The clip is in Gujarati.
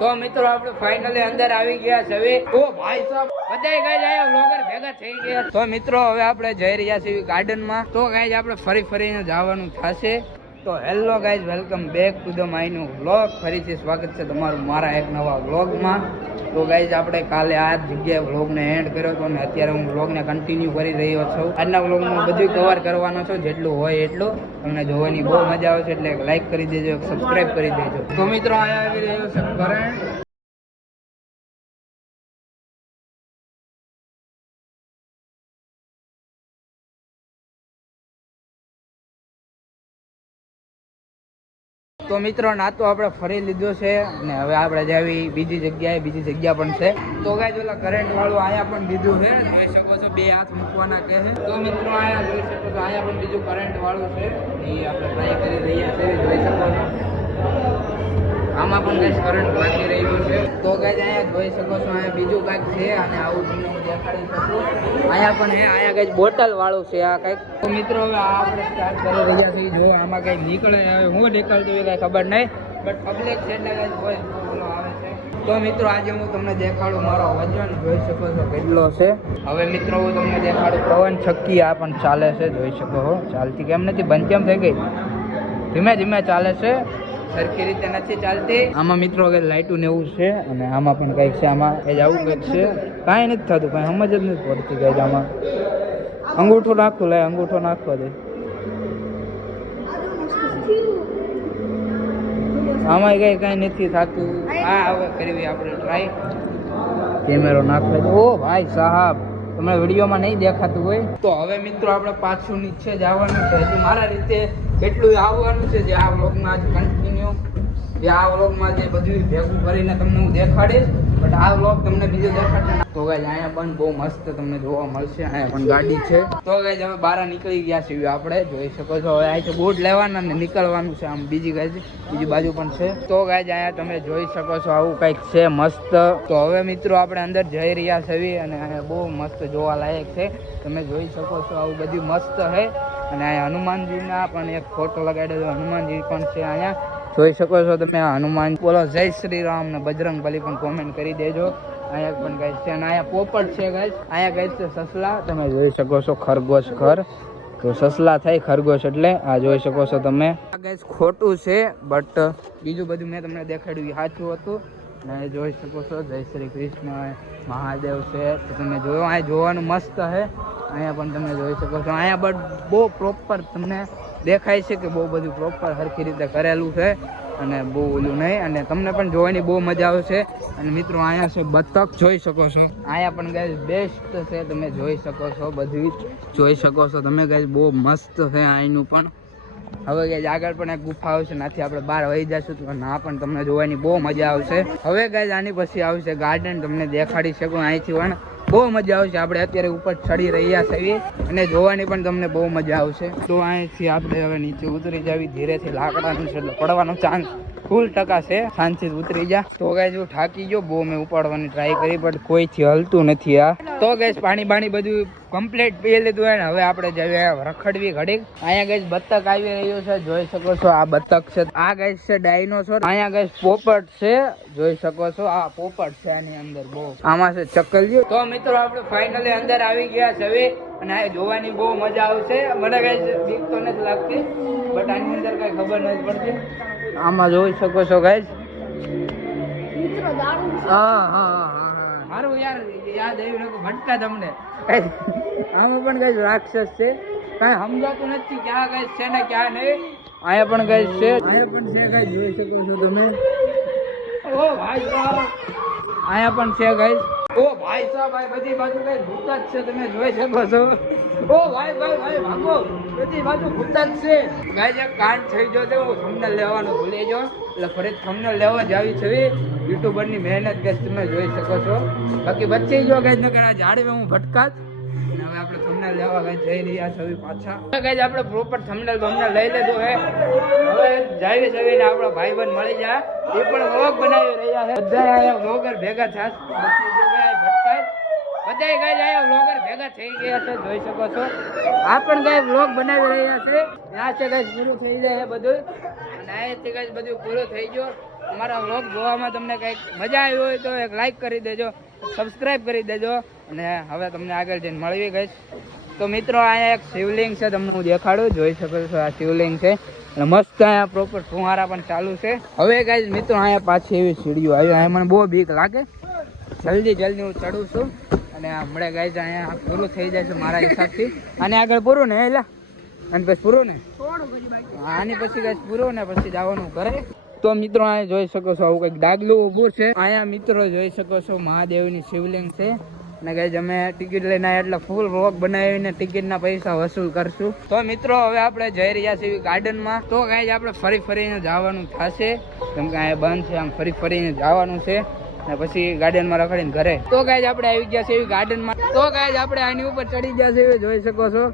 તો મિત્રો આપણે ફાઇનલી અંદર આવી ગયા છે. ઓ ભાઈ સાહેબ બધાય ગાઈઝ આયા વ્લોગર ભેગા થઈ ગયા. તો મિત્રો હવે આપણે જઈ રહ્યા છીએ ગાર્ડનમાં. તો ગાઈઝ આપણે ફરીને જવાનું થશે. તો hello guys, welcome back to the my new vlog. ફરીથી સ્વાગત છે તમારું મારા એક નવા વ્લોગમાં. તો ગાઈઝ આપણે કાલે આ જગ્યાએ વ્લોગને એન્ડ કર્યો હતો અને અત્યારે હું વ્લોગને કન્ટિન્યુ કરી રહ્યો છું. આજના વ્લોગમાં બધું કવર કરવાનો છું, જેટલું હોય એટલું. તમને જોવાની બહુ મજા આવે છે, એટલે લાઈક કરી દેજો, સબસ્ક્રાઈબ કરી દેજો. તો મિત્રો અહીંયા આવી રહ્યો છે કરંટ. તો મિત્રો નાતો આપણે ફરી લીધો છે અને હવે આપણે જાવી બીજી જગ્યા પણ છે. તો ગાઈઝ ઓલા કરંટ વાળું અહીંયા પણ દીધું છે, જોઈ શકો છો, 2 હાથ મૂકવાના કહે છે. તો મિત્રો અહીંયા જોઈ શકો છો, અહીંયા પણ બીજું કરંટ વાળું છે, એ આપણે ટ્રાય કરી રહ્યા છે. જોઈ શકો છો આમાં પણ ગાઈઝ કરંટ લાગી રહ્યું છે. તો ગાઈઝ અહીંયા જોઈ શકો છો, અહીંયા બીજું કાંઈક છે અને આવું તમને હું દેખાડી શકું. અહીંયા પણ અહીંયા ગાઈઝ બોટલ વાળું છે આ કંઈક. તો મિત્રો હવે આપણે સ્ટાર્ટ કરી રહ્યા છીએ. જો આમાં કંઈક નીકળે, હવે હું નીકળતું હોય કાંઈ ખબર નહીં, બટ પબ્લિક છે એટલે ગાઈઝ વોઇસ બોલો આવે છે. તો મિત્રો આજે હું તમને દેખાડું મારો વજન, જોઈ શકો છો કેટલો છે. હવે મિત્રો હું તમને દેખાડું પવન ચક્કી આ પણ ચાલે છે, જોઈ શકો છો. ચાલતી કેમ નથી, બંધ કેમ થઈ ગઈ? ધીમે ધીમે ચાલે છે, સરખી રીતે નથી ચાલતી. આમાં મિત્રો કે લાઇટું ને એવું છે અને આમાં પણ કંઈક છે. આમાં એ આવું કંઈક છે, કાંઈ નથી થતું, કાંઈ સમજ જ નથી પડતી. કંઈક આમાં અંગૂઠો નાખતું, લાય અંગૂઠો નાખવા દે. આમાં કાંઈ નથી થતું. આ હવે કરવી આપણે ટ્રાય. કેમેરો નાખવા દે. ઓ ભાઈ સાહેબ, તમને વિડીયોમાં નહીં દેખાતું હોય. તો હવે મિત્રો આપણે પાછું નીચે જવાનું છે. હજુ મારા રીતે કેટલું આવવાનું છે, જે આ વ્લોગમાં જ કન્ટિન્યુ, જે આ વ્લોગમાં જે બધું ભેગું કરીને તમને હું દેખાડીશ. બટ આ વ્લોગ તમને બીજો દેખાડશે. તો ગાઈઝ અહીંયા પણ બહુ મસ્ત તમને જોવા મળશે. અહીંયા પણ ગાડી છે. તો ગાઈઝ હવે બહાર નીકળી ગયા છીએ આપણે, જોઈ શકો છો. હવે અહીંથી બોટ લેવાના ને નીકળવાનું છે. આમ બીજી બાજુ પણ છે. તો ગાઈઝ અહીંયા તમે જોઈ શકો છો, આવું કંઈક છે મસ્ત. તો હવે મિત્રો આપણે અંદર જઈ રહ્યા છીએ અને અહીંયા બહુ મસ્ત જોવા લાયક છે. તમે જોઈ શકો છો, આવું બધું મસ્ત છે. અને અહીંયા હનુમાનજીના પણ એક ફોટો લગાડેલો, હનુમાનજી પણ છે અહીંયા, જોઈ શકો છો તમે. હનુમાન બોલો જય શ્રી રામ ને બજરંગ બલી પણ કોમેન્ટ કરી દેજો. અહીંયા પણ ગાઈઝ છે અને અહીંયા પોપટ છે ગાઈઝ. અહીંયા ગાઈઝ છે સસલા, તમે જોઈ શકો છો. ખરગોશ ઘર, તો સસલા થાય ખરગોશ એટલે. આ જોઈ શકો છો તમે. આ ગાઈઝ ખોટું છે, બટ બીજું બધું મેં તમને દેખાડ્યું એ સાચું હતું. ને જોઈ શકો છો જય શ્રી કૃષ્ણ મહાદેવ છે. તો તમે જોયો, અહીંયા જોવાનું મસ્ત છે. અહીંયા પણ તમે જોઈ શકો છો. અહીંયા બટ બહુ પ્રોપર તમને દેખાય છે કે બહુ બધું પ્રોપર સરખી રીતે કરેલું છે અને બહુ ઓલું નહીં. અને તમને પણ જોવાની બહુ મજા આવશે. અને મિત્રો અહીંયા છે બતક, જોઈ શકો છો. અહીંયા પણ ગાઈઝ બેસ્ટ છે, તમે જોઈ શકો છો. બધું જોઈ શકો છો તમે ગાઈઝ, બહુ મસ્ત છે અહીંનું પણ. હવે ગાઈઝ આગળ પણ એક ગુફા આવશે, નાથી આપણે બહાર વહી જશું તો ના પણ તમને જોવાની બહુ મજા આવશે. હવે ગાઈઝ આની પછી આવશે ગાર્ડન, તમને દેખાડી શકું. અહીંથી પણ બહુ મજા આવશે. આપણે અત્યારે ઉપર ચડી રહ્યા છીએ અને જોવાની પણ તમને બહુ મજા આવશે. તો અહીંથી આપણે હવે નીચે ઉતરી જાવી ધીરેથી. લાકડાનું છે એટલે પડવાનો ચાન્સ ફૂલ ટકા છે. શાંતિથી ઉતરી જા. તો ગાઈઝ હું થાકી ગયો બહુ, મેં ઉપાડવાની ટ્રાય કરી પણ કોઈથી હલતું નથી. આ તો ગાઈઝ પાણી બધું કમ્પ્લીટ પી લીધું હોય ને હવે આપણે જઈએ રખડવી ઘડીક. અહીંયા ગાઈઝ બતક આવી રહ્યું છે, જોઈ શકો છો. આ બતક છે. આ ગાઈઝ છે ડાયનોસોર. અહીંયા ગાઈઝ પોપટ છે, જોઈ શકો છો. આ પોપટ છે આની અંદર. બહુ આમાં છે ચકલિયું. તો મિત્રો આપણે ફાઇનલી અંદર આવી ગયા છે અને આ જોવાની બહુ મજા આવશે. મને ગાઈઝ બીક તો નથી લાગતી, બટ આની અંદર કઈ ખબર નથી પડતી. આમાં જોઈ શકો છો ગાઈઝ. સારું યાર, યાદ આવ્યું ને ભટકા તમને. આમાં પણ કઈ રાક્ષસ છે, કઈ સમજાતું નથી ક્યાં કઈ છે ને ક્યાં નહીં. અહીંયા પણ કઈ છે, અહીંયા પણ છે કઈ, જોઈ શકો છો તમે. ઓ ભાઈ સાહેબ, અહીંયા પણ છે કઈ. ઓ ભાઈ સાહેબ, ભાઈ બધી બાજુ કઈ ભૂત જ છે, તમે જોઈ શકો છો. ઓ ભાઈ ભાગો, બધી બાજુ ભૂત જ છે. ગાઈઝ એક કાંડ થઈ ગયો છે, હું થંબનેલ લેવાનું ભૂલી ગયો, એટલે ફરી થંબનેલ લેવા જ આવી છે. યુટ્યુબર ની મહેનત ગાઈઝ તમે જોઈ શકો છો. બાકી બચી ગયો ગાઈઝ, નકર આ ઝાડવે હું ભટકાત. હવે આપણે થંબનેલ લેવા ગાઈઝ જઈ રહ્યા છે પાછા. ગાઈઝ આપણે પ્રોપર થંબનેલ લઈ લીધું હે. હવે જાવી જવીને આપણો ભાઈબંધ મળી જાય, એ પણ વ્લોગ બનાવી રહ્યા છે. બધા આયા વ્લોગર ભેગા થયા બધા ગાઈઝ આયા વ્લોગર ભેગા થઈ ગયા છે, જોઈ શકો છો. આ પણ ગાઈઝ વ્લોગ બનાવી રહ્યા છે. ત્યાં છે ગાઈઝ પૂરું થઈ જાય બધું, અને અહીંથી ગાઈઝ બધું પૂરું થઈ ગયું. અમારા વ્લોગ જોવામાં તમને કંઈક મજા આવી હોય તો એક લાઈક કરી દેજો, સબસ્ક્રાઈબ કરી દેજો. અને હવે તમને આગળ જઈને મળવી ગઈ. તો મિત્રો અહીંયા એક શિવલિંગ છે, તમને હું દેખાડું, જોઈ શકો છો આ શિવલિંગ છે. અને મસ્ત અહીંયા પ્રોપર ફુવારા પણ ચાલુ છે. હવે ગાઈસ મિત્રો અહીંયા પાછી એવી સીડીઓ આવી, અહીંયા મને બહુ બીક લાગે. જલ્દી હું ચડું છું અને હમણાં ગાઈસ અહીંયા પૂરું થઈ જાય છે મારા હિસાબથી. અને આગળ પૂરું ને એલા, અને પછી પૂરું ને આની પછી ગાઈસ પૂરું ને પછી જવાનું ઘરે. તો મિત્રો અહીંયા જોઈ શકો છો આવું કંઈક ડાગલું ઊભું છે. અહીંયા મિત્રો જોઈ શકો છો મહાદેવની શિવલિંગ છે. અને ગાઈસ અમે ટિકિટ લઈને આવ્યા એટલે ફૂલ વ્લોગ બનાવીને ટિકિટના પૈસા વસૂલ કરશું. તો મિત્રો હવે આપણે જઈ રહ્યા છીએ ગાર્ડનમાં. તો ગાઈસ આપણે ફરીને જવાનું થશે, કેમ કે અહીંયા બંધ છે. આમ ફરીને જવાનું છે અને પછી ગાર્ડનમાં રખડીને ઘરે. તો ગાઈસ આપણે આવી ગયા છે ગાર્ડનમાં. તો ગાઈસ આપણે આની ઉપર ચડી ગયા છે, જોઈ શકો છો.